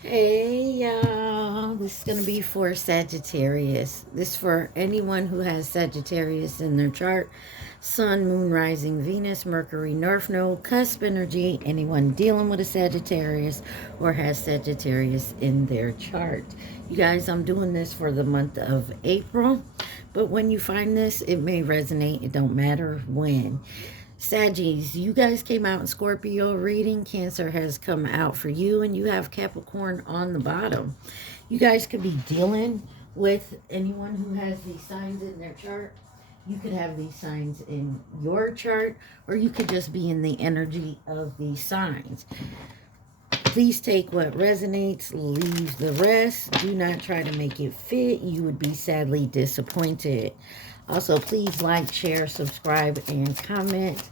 Hey y'all, this is going to be for Sagittarius. This is for anyone who has Sagittarius in their chart. Sun, Moon, Rising, Venus, Mercury, North Node, Cusp energy. Anyone dealing with a Sagittarius or has Sagittarius in their chart. You guys, I'm doing this for the month of April. But when you find this, it may resonate. It don't matter when. Saggies, you guys came out in Scorpio reading. Cancer has come out for you, and you have Capricorn on the bottom. You guys could be dealing with anyone who has these signs in their chart. You could have these signs in your chart, or you could just be in the energy of these signs. Please take what resonates, leave the rest. Do not try to make it fit. You would be sadly disappointed. Also, please like, share, subscribe, and comment.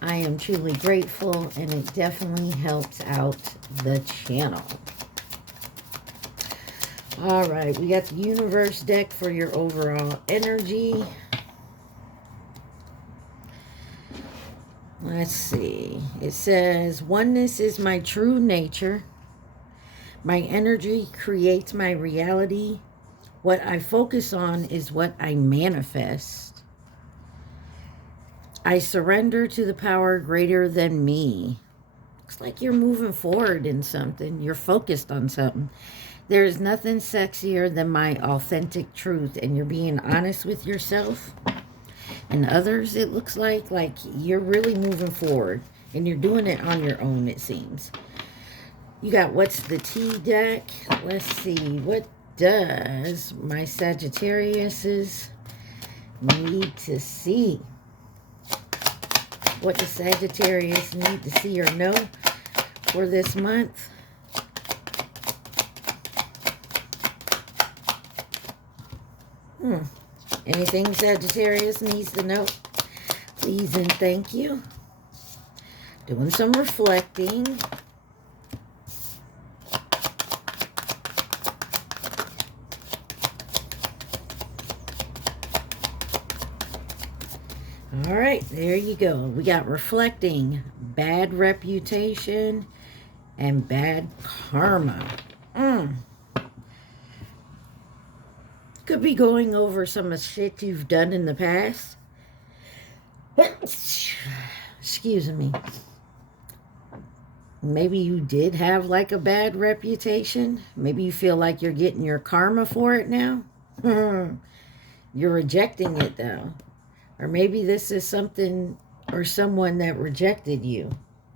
I am truly grateful, and it definitely helps out the channel. All right, we got the universe deck for your overall energy. Let's see. It says, oneness is my true nature. My energy creates my reality. What I focus on is what I manifest. I surrender to the power greater than me. Looks like you're moving forward in something. You're focused on something. There is nothing sexier than my authentic truth, and you're being honest with yourself and others. It looks like you're really moving forward, and you're doing it on your own, it seems. You got What's the Tea deck. Let's see. What does my Sagittariuses need to see? What does Sagittarius need to see or know for this month? Anything Sagittarius needs to know? Please and thank you. Doing some reflecting. All right, there you go. We got reflecting, bad reputation, and bad karma. Could be going over some of the shit you've done in the past. Excuse me. Maybe you did have like a bad reputation. Maybe you feel like you're getting your karma for it now. You're rejecting it though. Or maybe this is something or someone that rejected you.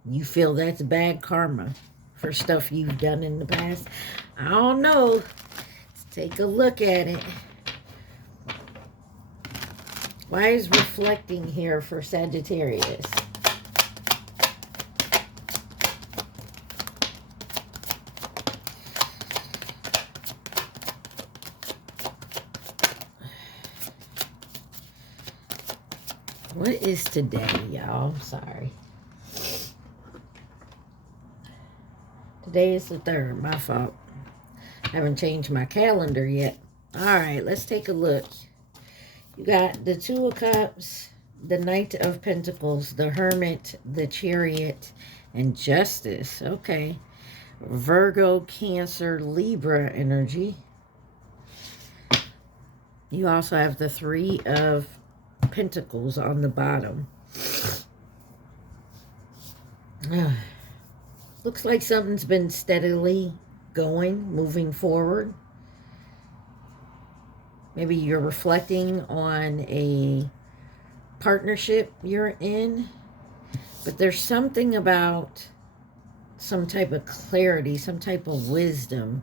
You feel that's bad karma for stuff you've done in the past. I don't know. Let's take a look at it. Why is reflecting here for Sagittarius? What is today, y'all? I'm sorry. Today is the 3rd. My fault. I haven't changed my calendar yet. All right, let's take a look. You got the 2 of Cups, the Knight of Pentacles, the Hermit, the Chariot, and Justice. Okay. Virgo, Cancer, Libra energy. You also have the 3 of Pentacles on the bottom. Looks like something's been steadily going, moving forward. Maybe you're reflecting on a partnership you're in, but there's something about some type of clarity, some type of wisdom,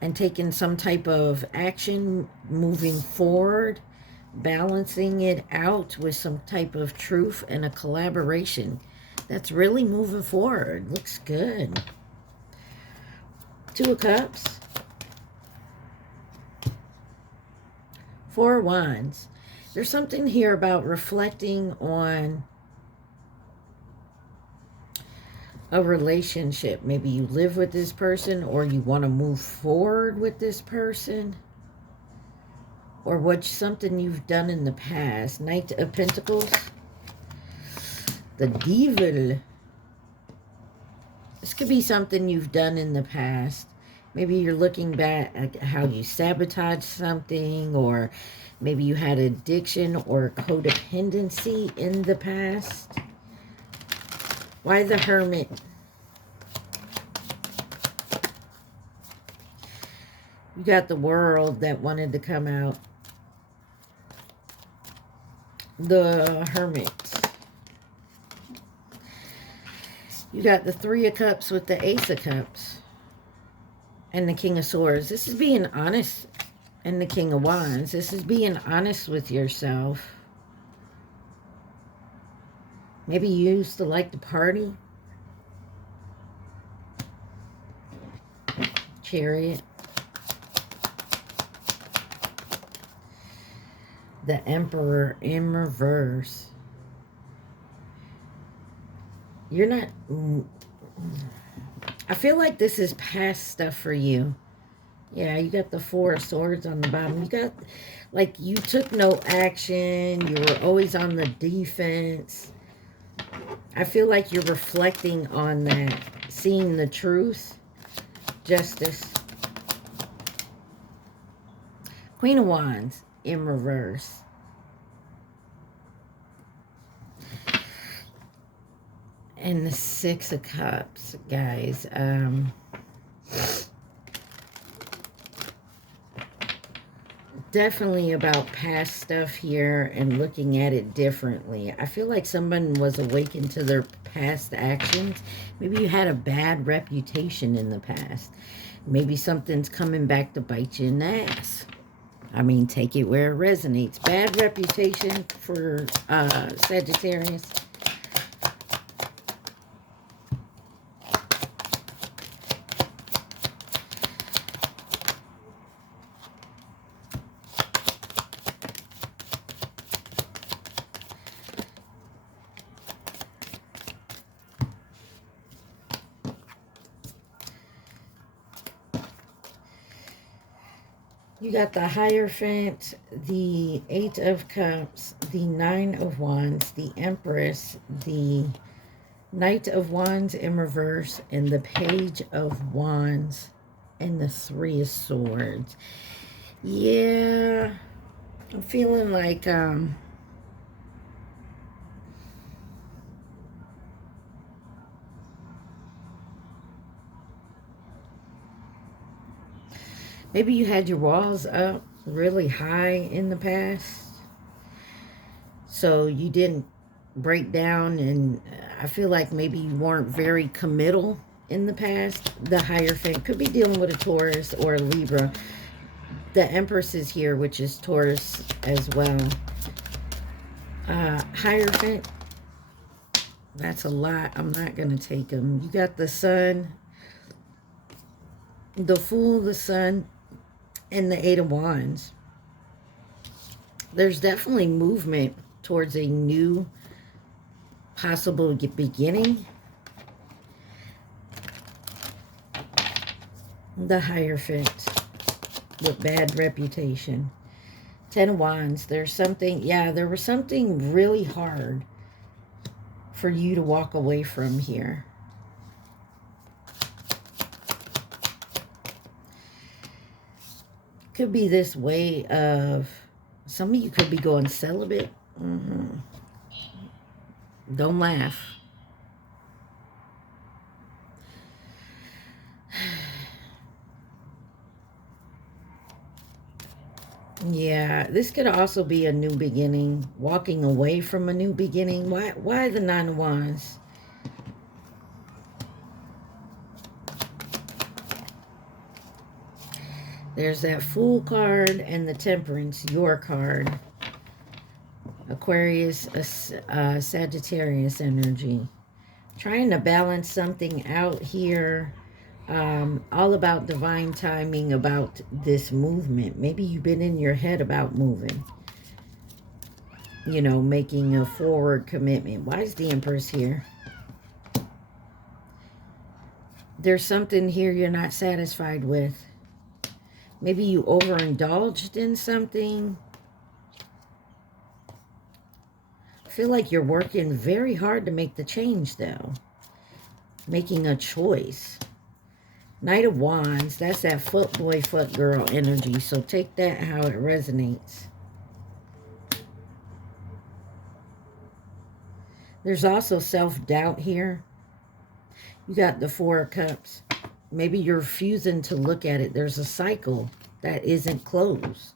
and taking some type of action, moving forward, balancing it out with some type of truth and a collaboration that's really moving forward. Looks good. 2 of Cups. 4 of Wands. There's something here about reflecting on a relationship. Maybe you live with this person, or you want to move forward with this person, or something you've done in the past. Knight of Pentacles. The Devil. This could be something you've done in the past. Maybe you're looking back at how you sabotaged something, or maybe you had addiction or codependency in the past. Why the Hermit? You got the World that wanted to come out. The Hermit. You got the Three of Cups with the Ace of Cups. And the King of Swords. This is being honest. And the King of Wands. This is being honest with yourself. Maybe you used to like to party. Chariot. The Emperor in reverse. You're not... I feel like this is past stuff for you. Yeah, you got the Four of Swords on the bottom. You got, like, you took no action. You were always on the defense. I feel like you're reflecting on that. Seeing the truth. Justice. Queen of Wands in reverse. And the Six of Cups, guys. Definitely about past stuff here and looking at it differently. I feel like someone was awakened to their past actions. Maybe you had a bad reputation in the past. Maybe something's coming back to bite you in the ass. I mean, take it where it resonates. Bad reputation for Sagittarius. You got the Hierophant, the Eight of Cups, the Nine of Wands, the Empress, the Knight of Wands in reverse, and the Page of Wands, and the Three of Swords. Yeah, I'm feeling like, maybe you had your walls up really high in the past, so you didn't break down, and I feel like maybe you weren't very committal in the past. The Hierophant could be dealing with a Taurus or a Libra. The Empress is here, which is Taurus as well. Hierophant, that's a lot. I'm not going to take them. You got the Sun, the Fool, the Sun, and the Eight of Wands. There's definitely movement towards a new possible beginning. The Hierophant with bad reputation. Ten of Wands. There's something, yeah, there was something really hard for you to walk away from here. Could be this way of, some of you could be going celibate. Don't laugh. Yeah, this could also be a new beginning. Walking away from a new beginning. Why the Nine of Wands? There's that Fool card and the Temperance, your card. Aquarius, Sagittarius energy. Trying to balance something out here. All about divine timing, about this movement. Maybe you've been in your head about moving. You know, making a forward commitment. Why is the Empress here? There's something here you're not satisfied with. Maybe you overindulged in something. I feel like you're working very hard to make the change, though. Making a choice. Knight of Wands, that's that foot boy, foot girl energy. So take that how it resonates. There's also self-doubt here. You got the Four of Cups. Maybe you're refusing to look at it. There's a cycle that isn't closed.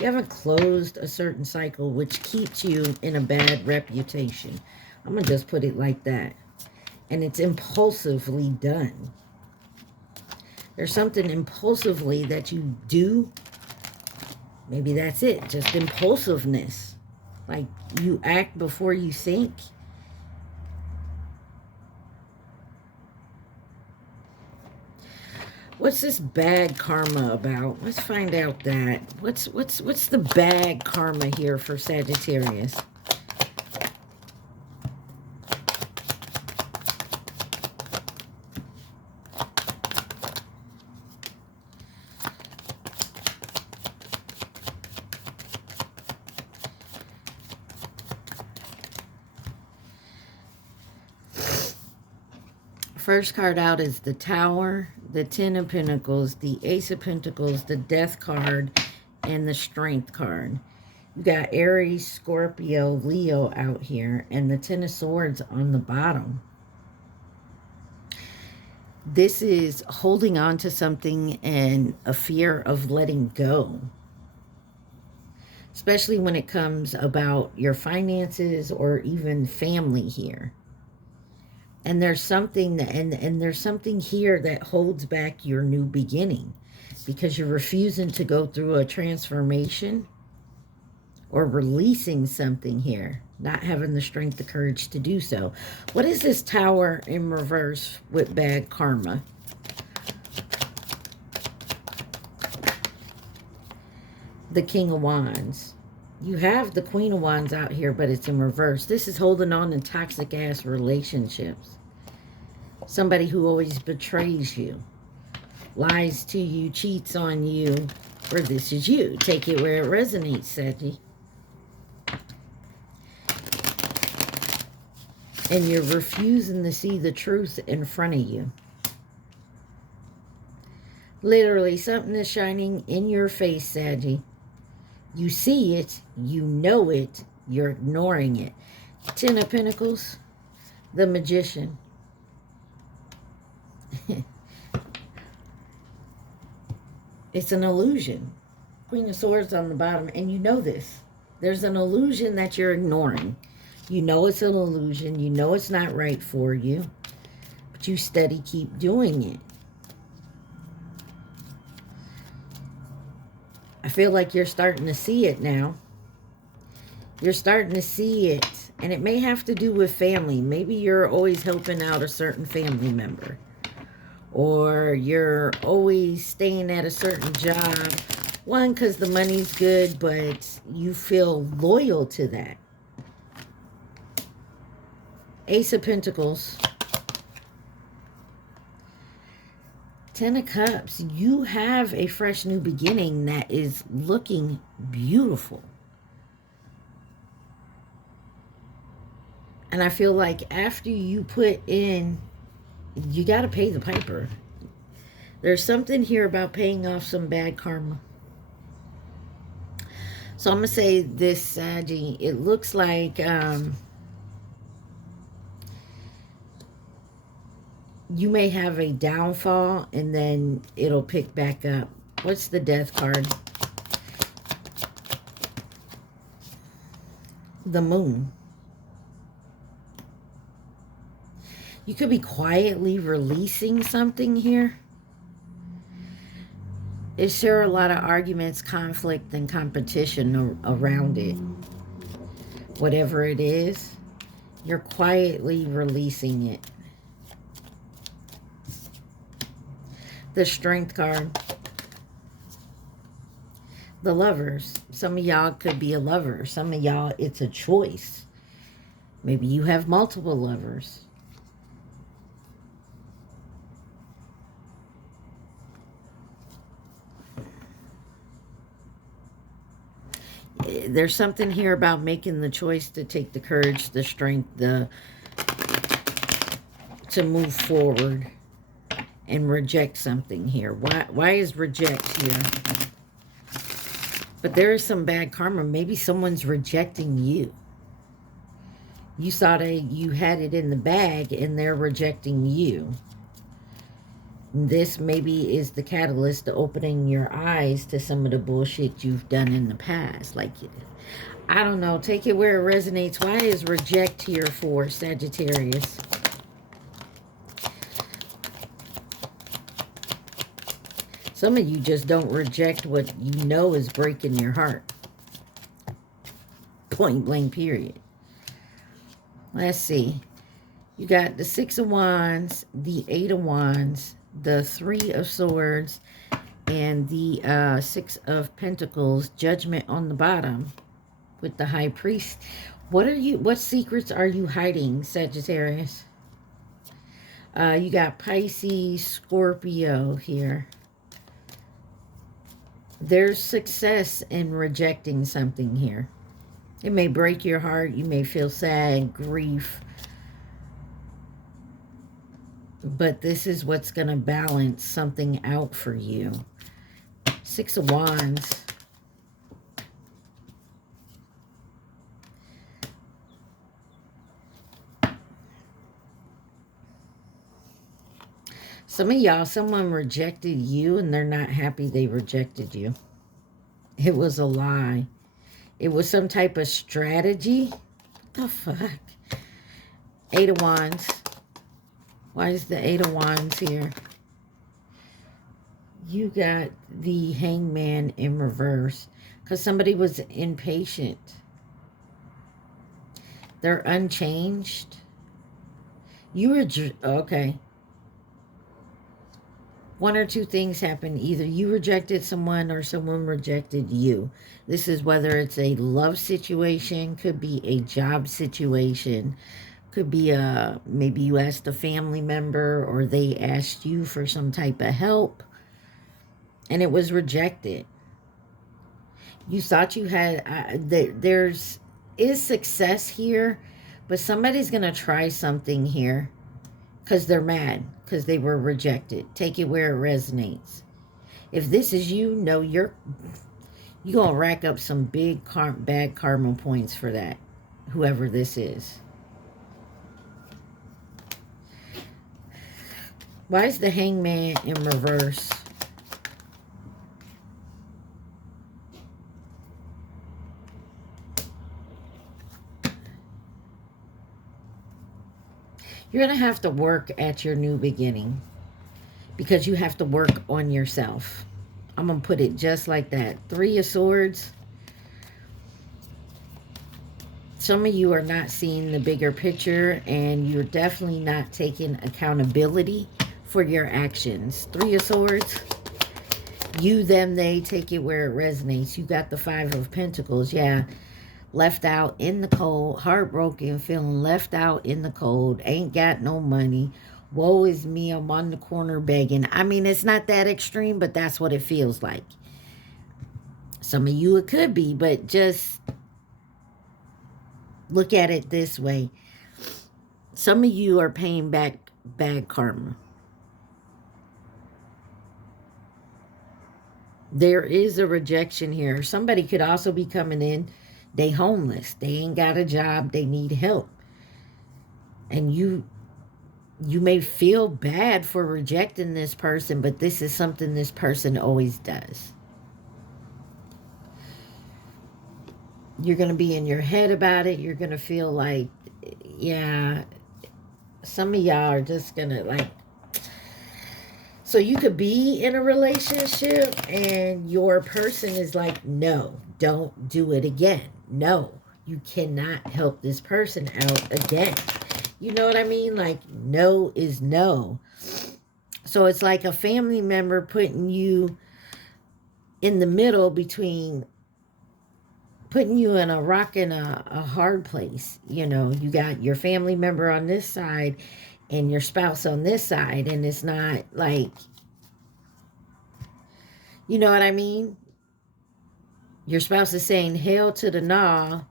You haven't closed a certain cycle, which keeps you in a bad reputation. I'm going to just put it like that. And it's impulsively done. There's something impulsively that you do. Maybe that's it. Just impulsiveness. Like you act before you think. What's this bad karma about? Let's find out that. What's the bad karma here for Sagittarius? First card out is the Tower, the Ten of Pentacles, the Ace of Pentacles, the Death card, and the Strength card. You got Aries, Scorpio, Leo out here, and the Ten of Swords on the bottom. This is holding on to something and a fear of letting go. Especially when it comes about your finances or even family here. And there's something and there's something here that holds back your new beginning because you're refusing to go through a transformation or releasing something here, not having the strength, the courage to do so. What is this Tower in reverse with bad karma? The King of Wands. You have the Queen of Wands out here, but it's in reverse. This is holding on to toxic ass relationships. Somebody who always betrays you, lies to you, cheats on you, or this is you. Take it where it resonates, Saggy. And you're refusing to see the truth in front of you. Literally, something is shining in your face, Saggy. You see it, you know it, you're ignoring it. Ten of Pentacles, the Magician. It's an illusion. Queen of Swords on the bottom, and you know this. There's an illusion that you're ignoring. You know it's an illusion. You know it's not right for you, but you steady keep doing it. I feel like you're starting to see it now. You're starting to see it. And it may have to do with family. Maybe you're always helping out a certain family member. Or you're always staying at a certain job. One, because the money's good, but you feel loyal to that. Ace of Pentacles. Ten of Cups. You have a fresh new beginning that is looking beautiful. And I feel like after you put in, you got to pay the piper. There's something here about paying off some bad karma. So I'm going to say this, Saggy. It looks like you may have a downfall and then it'll pick back up. What's the Death card? The Moon. You could be quietly releasing something here. Is there a lot of arguments, conflict, and competition around it? Whatever it is, you're quietly releasing it. The Strength card. The Lovers. Some of y'all could be a lover. Some of y'all, it's a choice. Maybe you have multiple lovers. There's something here about making the choice to take the courage, the strength, to move forward and reject something here. Why is reject here? But there is some bad karma. Maybe someone's rejecting you. You thought you had it in the bag and they're rejecting you. This maybe is the catalyst to opening your eyes to some of the bullshit you've done in the past. Like, I don't know. Take it where it resonates. Why is reject here for Sagittarius? Some of you just don't reject what you know is breaking your heart. Point blank, period. Let's see. You got the Six of Wands, the Eight of Wands, the Three of Swords, and the Six of Pentacles. Judgment on the bottom with the High Priest. What secrets are you hiding, Sagittarius? You got Pisces, Scorpio here. There's success in rejecting something here. It may break your heart. You may feel sad, grief. But this is what's going to balance something out for you. Six of Wands. Some of y'all, someone rejected you and they're not happy they rejected you. It was a lie. It was some type of strategy. What the fuck? Eight of Wands. Why is the Eight of Wands here? You got the Hangman in reverse. Because somebody was impatient. They're unchanged. You were... Okay. One or two things happen. Either you rejected someone or someone rejected you. This is whether it's a love situation, could be a job situation, could be maybe you asked a family member or they asked you for some type of help and it was rejected. You thought you had, there's success here, but somebody's going to try something here because they're mad. Because they were rejected. Take it where it resonates. If this is you, know you're going to rack up some big bad karma points for that. Whoever this is. Why is the Hangman in reverse? You're going to have to work at your new beginning because you have to work on yourself. I'm going to put it just like that. Three of Swords. Some of you are not seeing the bigger picture and you're definitely not taking accountability for your actions. Three of Swords. You, them, they. Take it where it resonates. You got the Five of Pentacles. Yeah. Left out in the cold, heartbroken, feeling left out in the cold, ain't got no money. Woe is me, I'm on the corner begging. I mean, it's not that extreme, but that's what it feels like. Some of you it could be, but just look at it this way. Some of you are paying back bad karma. There is a rejection here. Somebody could also be coming in. They homeless. They ain't got a job. They need help. And you may feel bad for rejecting this person, but this is something this person always does. You're going to be in your head about it. You're going to feel like, yeah, some of y'all are just going to like... So you could be in a relationship and your person is like, no, don't do it again. No, you cannot help this person out again. You know what I mean? Like, no is no. So it's like a family member putting you in the middle between, putting you in a rock and a hard place. You know, you got your family member on this side and your spouse on this side. And it's not like, you know what I mean? Your spouse is saying, hell to the nah.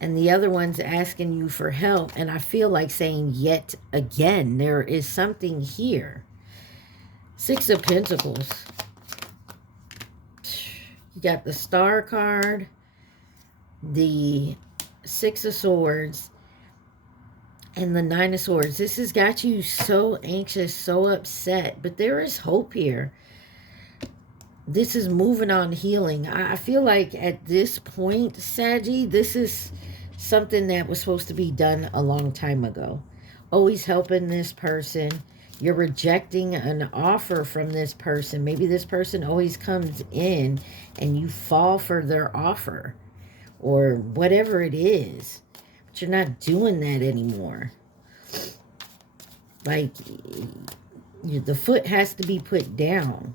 And the other one's asking you for help. And I feel like saying yet again, there is something here. Six of Pentacles. You got the Star card, the Six of Swords, and the Nine of Swords. This has got you so anxious, so upset. But there is hope here. This is moving on, healing. I feel like at this point, Saggy, this is something that was supposed to be done a long time ago. Always helping this person. You're rejecting an offer from this person. Maybe this person always comes in and you fall for their offer or whatever it is. But you're not doing that anymore. Like, the foot has to be put down.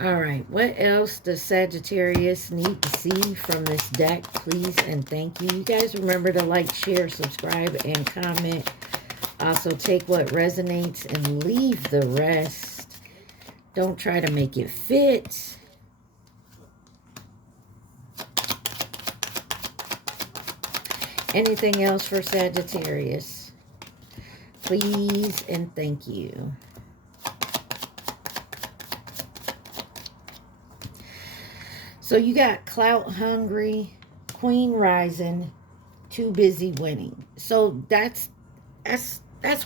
All right, what else does Sagittarius need to see from this deck, please and thank you. You guys remember to like, share, subscribe, and comment. Also, take what resonates and leave the rest. Don't try to make it fit. Anything else for Sagittarius? Please and thank you. So you got clout hungry, queen rising, too busy winning. So that's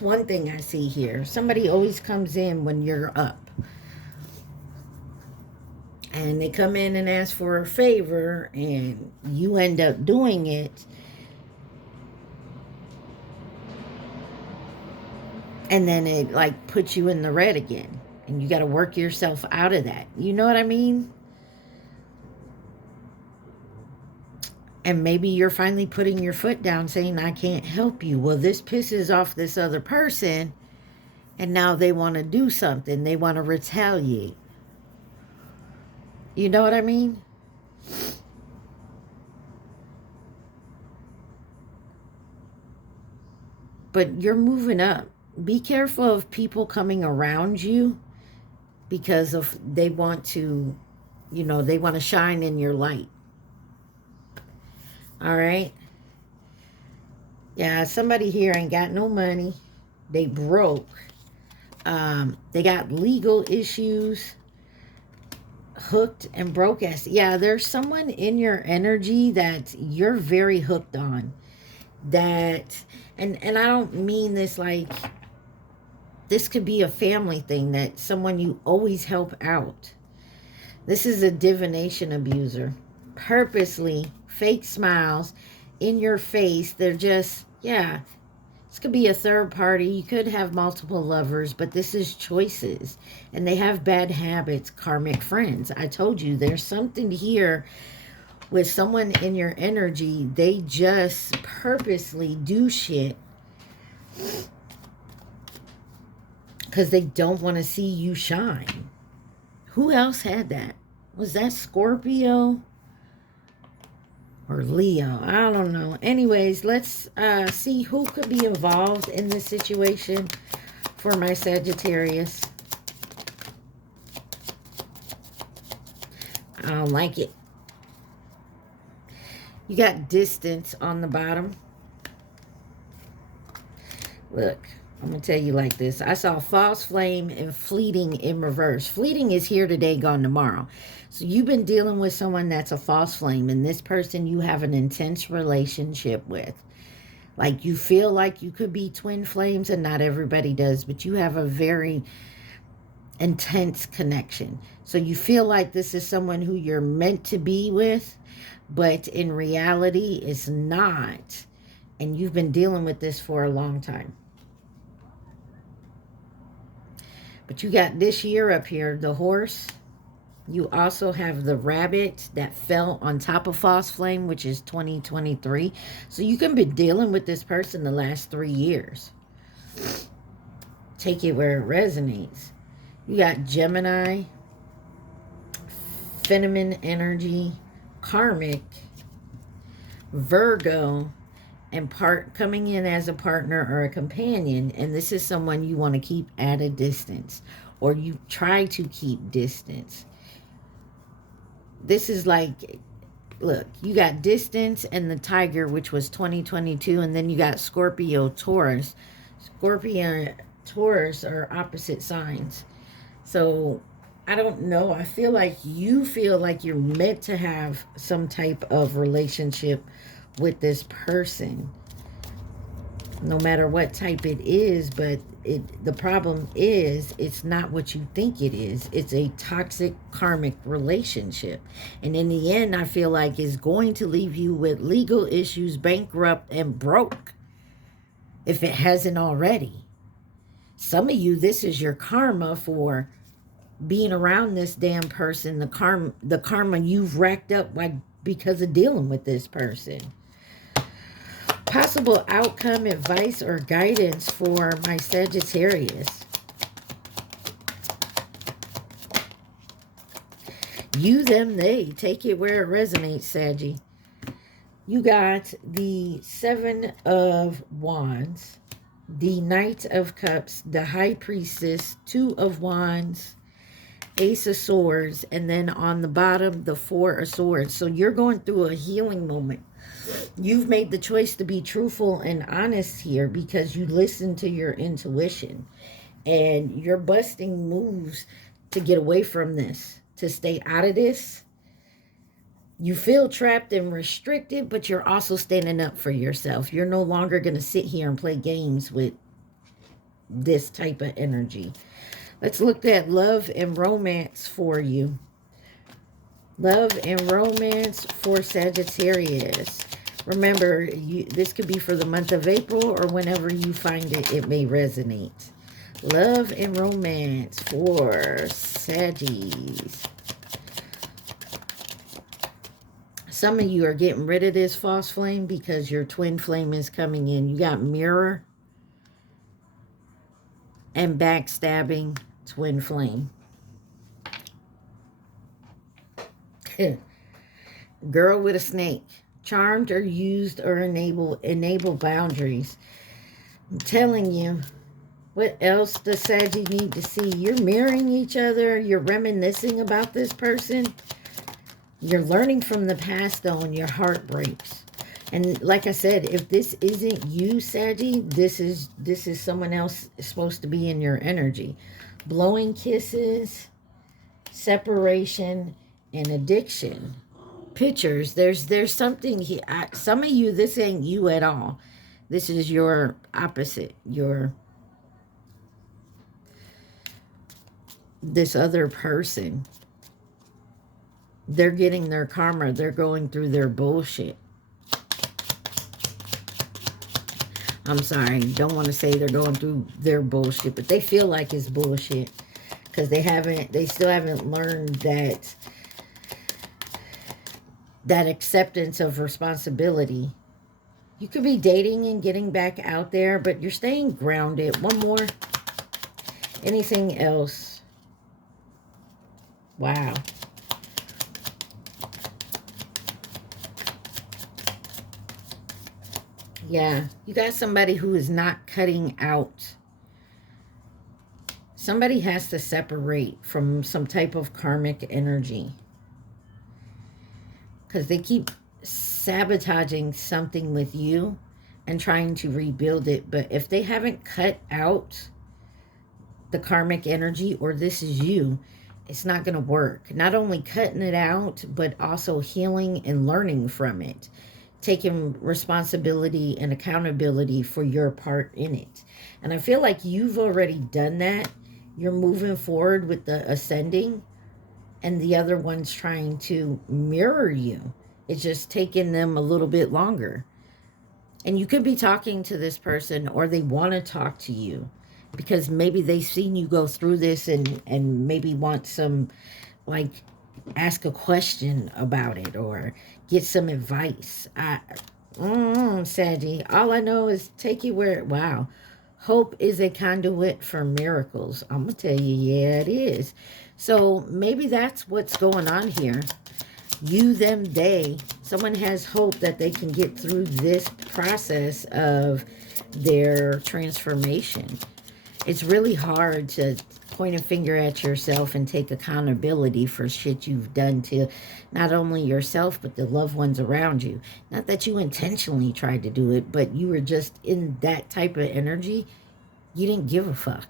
one thing I see here. Somebody always comes in when you're up. And they come in and ask for a favor and you end up doing it. And then it like puts you in the red again. And you got to work yourself out of that. You know what I mean? And maybe you're finally putting your foot down saying, I can't help you. Well, this pisses off this other person. And now they want to do something. They want to retaliate. You know what I mean? But you're moving up. Be careful of people coming around you because of they want to, you know, they want to shine in your light. All right. Yeah, somebody here ain't got no money. They broke. They got legal issues. Hooked and broke. Yeah, there's someone in your energy that you're very hooked on. That, and I don't mean this like, this could be a family thing, that someone you always help out. This is a divination abuser. Purposely fake smiles in your face. They're just, yeah, this could be a third party. You could have multiple lovers, but this is choices. And they have bad habits, karmic friends. I told you there's something here with someone in your energy. They just purposely do shit because they don't want to see you shine. Who else had that? Was that Scorpio? Or Leo, I don't know. Anyways, let's see who could be involved in this situation for my Sagittarius. I don't like it. You got distance on the bottom. Look, I'm going to tell you like this. I saw false flame and fleeting in reverse. Fleeting is here today, gone tomorrow. So you've been dealing with someone that's a false flame, and this person you have an intense relationship with. Like you feel like you could be twin flames, and not everybody does, but you have a very intense connection. So you feel like this is someone who you're meant to be with, but in reality it's not. And you've been dealing with this for a long time. But you got this year up here, the horse. You also have the rabbit that fell on top of false flame, which is 2023. So you can be dealing with this person the last 3 years. Take it where it resonates. You got Gemini, feminine energy, karmic, Virgo, and coming in as a partner or a companion. And this is someone you want to keep at a distance, or you try to keep distance. This is like, look, you got distance and the tiger, which was 2022, and then you got Scorpio, Taurus. Scorpio, Taurus are opposite signs. So I don't know. I feel like you feel like you're meant to have some type of relationship with this person, no matter what type it is. But the problem is, it's not what you think it is. It's a toxic karmic relationship, and in the end, I feel like it's going to leave you with legal issues, bankrupt and broke, if it hasn't already. Some of you, this is your karma for being around this damn person, the karma you've racked up because of dealing with this person. Possible outcome, advice, or guidance for my Sagittarius. You, them, they. Take it where it resonates, Saggy. You got the Seven of Wands, the Knight of Cups, the High Priestess, Two of Wands, Ace of Swords, and then on the bottom, the Four of Swords. So you're going through a healing moment. You've made the choice to be truthful and honest here because you listen to your intuition. And you're busting moves to get away from this, to stay out of this. You feel trapped and restricted, but you're also standing up for yourself. You're no longer going to sit here and play games with this type of energy. Let's look at love and romance for you. Love and romance for Sagittarius. Remember, this could be for the month of April or whenever you find it may resonate. Love and romance for Saggies. Some of you are getting rid of this false flame because your twin flame is coming in. You got mirror and backstabbing twin flame. Girl with a snake. Charmed or used or enable boundaries. I'm telling you, what else does Saggy need to see? You're mirroring each other. You're reminiscing about this person. You're learning from the past, though, and your heart breaks. And like I said, if this isn't you, Saggy, this is someone else supposed to be in your energy. Blowing kisses, separation, and addiction. Pictures. There's something here. Some of you, this ain't you at all. This is your opposite. This other person. They're getting their karma. They're going through their bullshit. I'm sorry. Don't want to say they're going through their bullshit, but they feel like it's bullshit because they still haven't learned that acceptance of responsibility. You could be dating and getting back out there, but you're staying grounded. One more. Anything else? Wow. Yeah, you got somebody who is not cutting out. Somebody has to separate from some type of karmic energy. Because they keep sabotaging something with you and trying to rebuild it. But if they haven't cut out the karmic energy, or this is you, it's not going to work. Not only cutting it out, but also healing and learning from it. Taking responsibility and accountability for your part in it. And I feel like you've already done that. You're moving forward with the ascending, and the other one's trying to mirror you. It's just taking them a little bit longer. And you could be talking to this person, or they want to talk to you because maybe they've seen you go through this and maybe want some, like, ask a question about it or get some advice. Saggy, all I know is take you where, wow. Hope is a conduit for miracles. I'm going to tell you, yeah, it is. So maybe that's what's going on here. You, them, they. Someone has hope that they can get through this process of their transformation. It's really hard to point a finger at yourself and take accountability for shit you've done to not only yourself, but the loved ones around you. Not that you intentionally tried to do it, but you were just in that type of energy. You didn't give a fuck.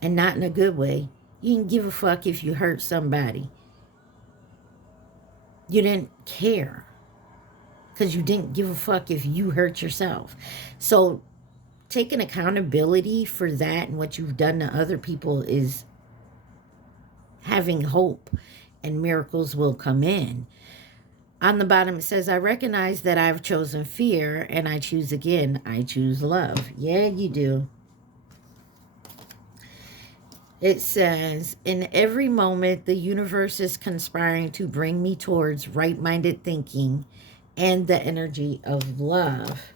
And not in a good way. You didn't give a fuck if you hurt somebody. You didn't care. Because you didn't give a fuck if you hurt yourself. So taking accountability for that and what you've done to other people is having hope, and miracles will come in. On the bottom it says, I recognize that I've chosen fear and I choose again. I choose love. Yeah, you do. It says, in every moment, the universe is conspiring to bring me towards right-minded thinking and the energy of love.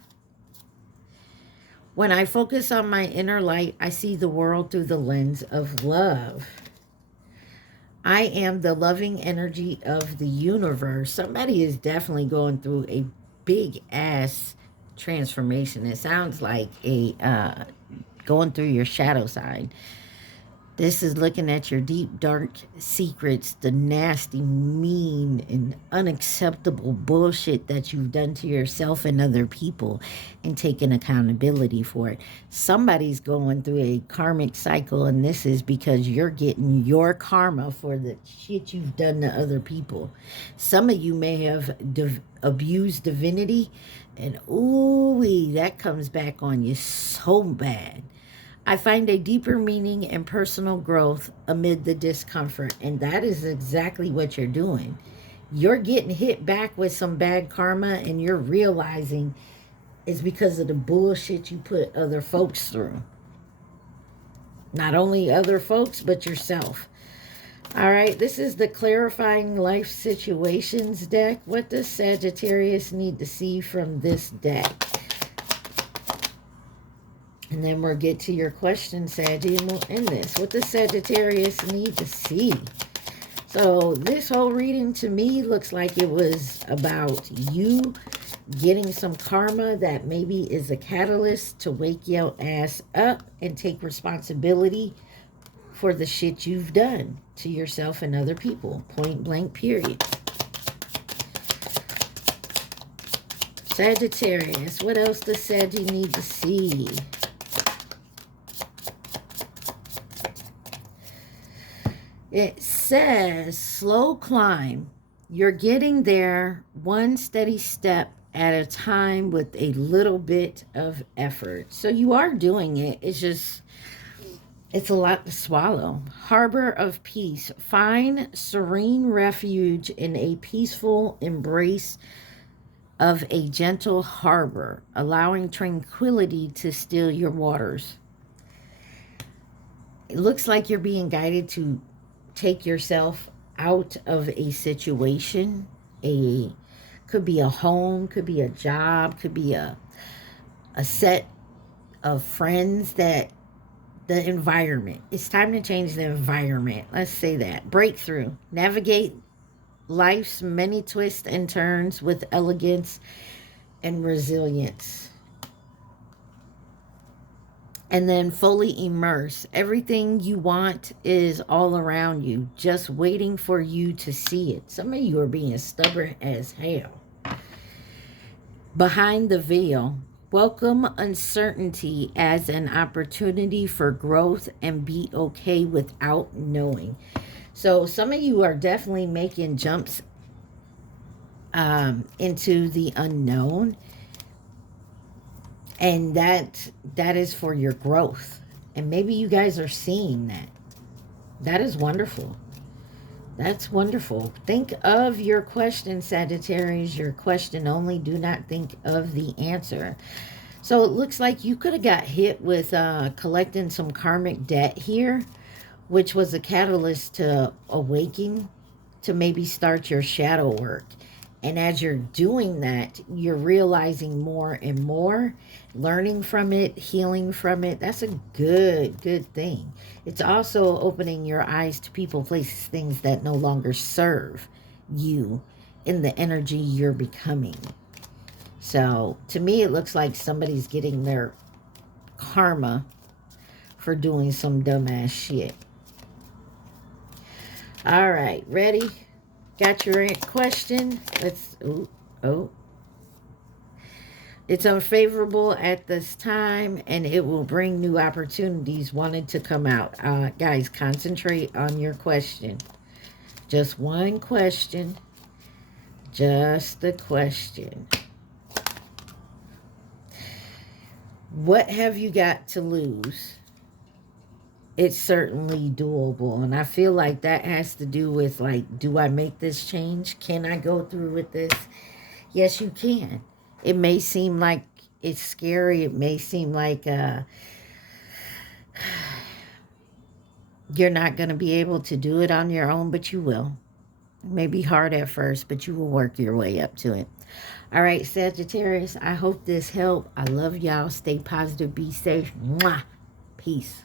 When I focus on my inner light, I see the world through the lens of love. I am the loving energy of the universe. Somebody is definitely going through a big-ass transformation. It sounds like a going through your shadow side. This is looking at your deep, dark secrets, the nasty, mean, and unacceptable bullshit that you've done to yourself and other people, and taking accountability for it. Somebody's going through a karmic cycle, and this is because you're getting your karma for the shit you've done to other people. Some of you may have abused divinity, and ooh-wee, that comes back on you so bad. I find a deeper meaning and personal growth amid the discomfort. And that is exactly what you're doing. You're getting hit back with some bad karma, and you're realizing it's because of the bullshit you put other folks through. Not only other folks, but yourself. All right, this is the Clarifying Life Situations deck. What does Sagittarius need to see from this deck? And then we'll get to your question, Saggy, and we'll end this. What does Sagittarius need to see? So this whole reading to me looks like it was about you getting some karma that maybe is a catalyst to wake your ass up and take responsibility for the shit you've done to yourself and other people. Point blank, period. Sagittarius, what else does Saggy need to see? It says, slow climb. You're getting there one steady step at a time with a little bit of effort. So you are doing it. It's just, it's a lot to swallow. Harbor of peace. Find serene refuge in a peaceful embrace of a gentle harbor, allowing tranquility to still your waters. It looks like you're being guided to take yourself out of a situation. Could be a home, could be a job, could be a set of friends, that the environment. It's time to change the environment. Let's say that. Breakthrough. Navigate life's many twists and turns with elegance and resilience. And then fully immerse. Everything you want is all around you, just waiting for you to see it. Some of you are being stubborn as hell. Behind the veil. Welcome uncertainty as an opportunity for growth, and be okay without knowing. So some of you are definitely making jumps into the unknown. And that is for your growth. And maybe you guys are seeing that. That is wonderful. That's wonderful. Think of your question, Sagittarius. Your question only. Do not think of the answer. So it looks like you could have got hit with collecting some karmic debt here, which was a catalyst to awaken, to maybe start your shadow work. And as you're doing that, you're realizing more and more, learning from it, healing from it. That's a good thing. It's also opening your eyes to people, places, things that no longer serve you in the energy you're becoming. So to me, it looks like somebody's getting their karma for doing some dumbass shit. All right, ready? Got your question? Let's, oh. It's unfavorable at this time, and it will bring new opportunities wanted to come out. Guys, concentrate on your question. Just one question. Just the question. What have you got to lose? It's certainly doable. And I feel like that has to do with, like, do I make this change? Can I go through with this? Yes, you can. It may seem like it's scary. It may seem like you're not going to be able to do it on your own, but you will. It may be hard at first, but you will work your way up to it. All right, Sagittarius, I hope this helped. I love y'all. Stay positive. Be safe. Mwah. Peace.